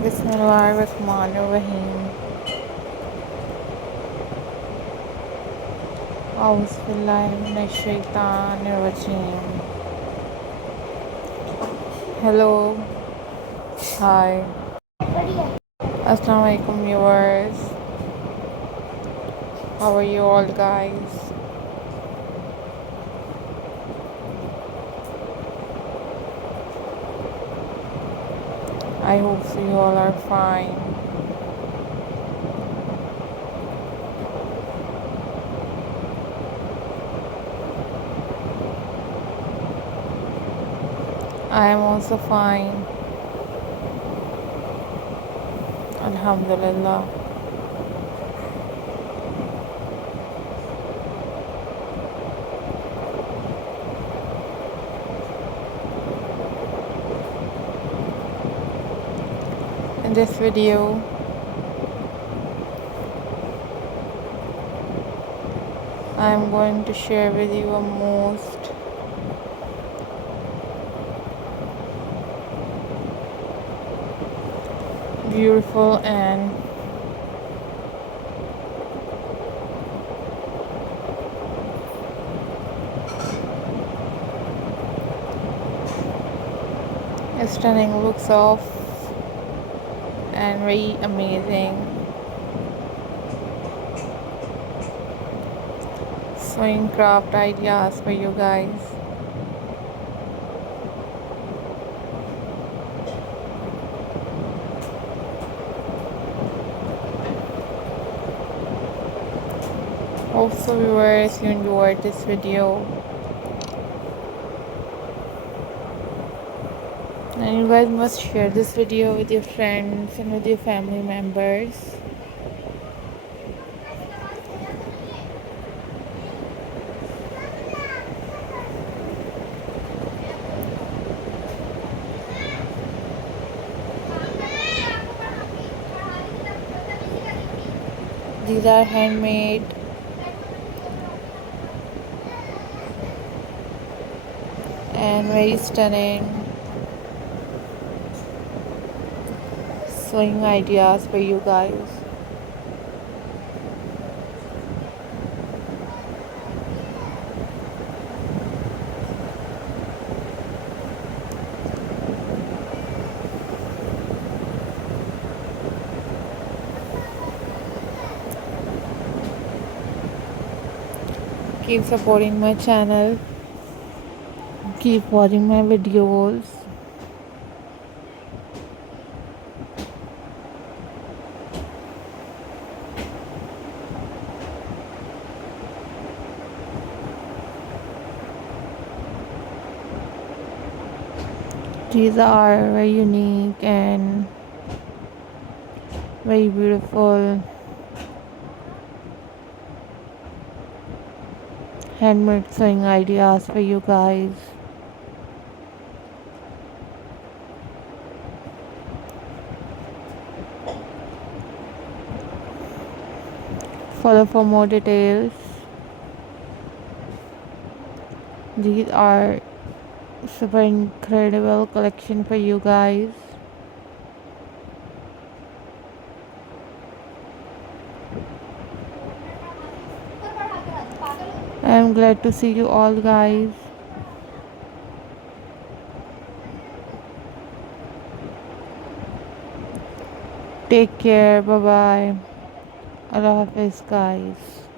Bismillahirrahmanirrahim. Auzubillahiminash-shaytanir-rajim. Hello, hi, Assalamu alaikum viewers. How are you all, guys? I hope so you all are fine. I am also fine. Alhamdulillah. In this video, I am going to share with you a most beautiful and stunning looks of and very amazing sewing craft ideas for you guys. Also viewers, you enjoyed this video and you guys must share this video with your friends and with your family members. These are handmade and very stunning sewing ideas for you guys. Keep supporting my channel, keep watching my videos. These are very unique and very beautiful handmade sewing ideas for you guys. Follow for more details. These are super incredible collection for you guys. I am glad to see you all, guys. Take care. Bye bye. Allah Hafiz, guys.